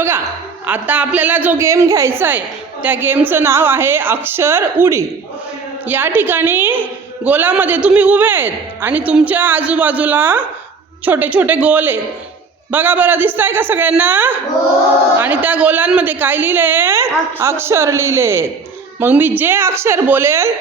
बघा, आता आपल्याला जो गेम घ्यायचा आहे त्या गेमचं नाव आहे अक्षर उडी. या ठिकाणी गोलामध्ये तुम्ही उभे आहेत आणि तुमच्या आजूबाजूला छोटे छोटे गोल आहेत. बघा बरं, दिसतंय का सगळ्यांना? आणि त्या गोलांमध्ये काय लिहिलंय? अक्षर लिहिलेत. मग मी जे अक्षर बोलेल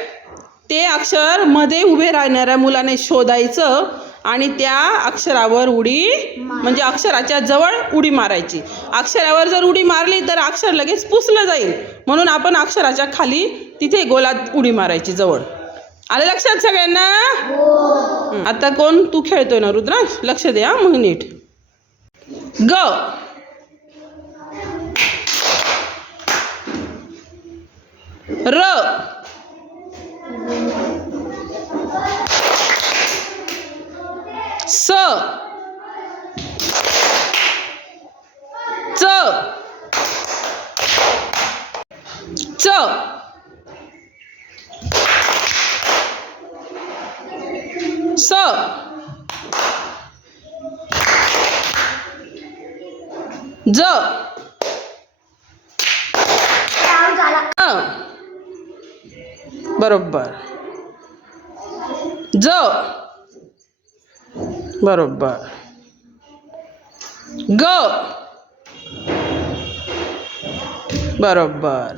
ते अक्षर मध्ये उभे राहणाऱ्या मुलाने शोधायचं आणि त्या अक्षरावर उडी, म्हणजे अक्षराच्या जवळ उडी मारायची. अक्षरावर जर उडी मारली तर अक्षर लगेच पुसलं जाईल, म्हणून आपण अक्षराच्या खाली तिथे गोलात उडी मारायची जवळ. आलं लक्षात सगळ्यांना? आता कोण? तू खेळतोय ना रुद्रांश? लक्ष द्या मग नीट. ग र स च च स ज बरोबर. ज बरोबर. ग बरोबर.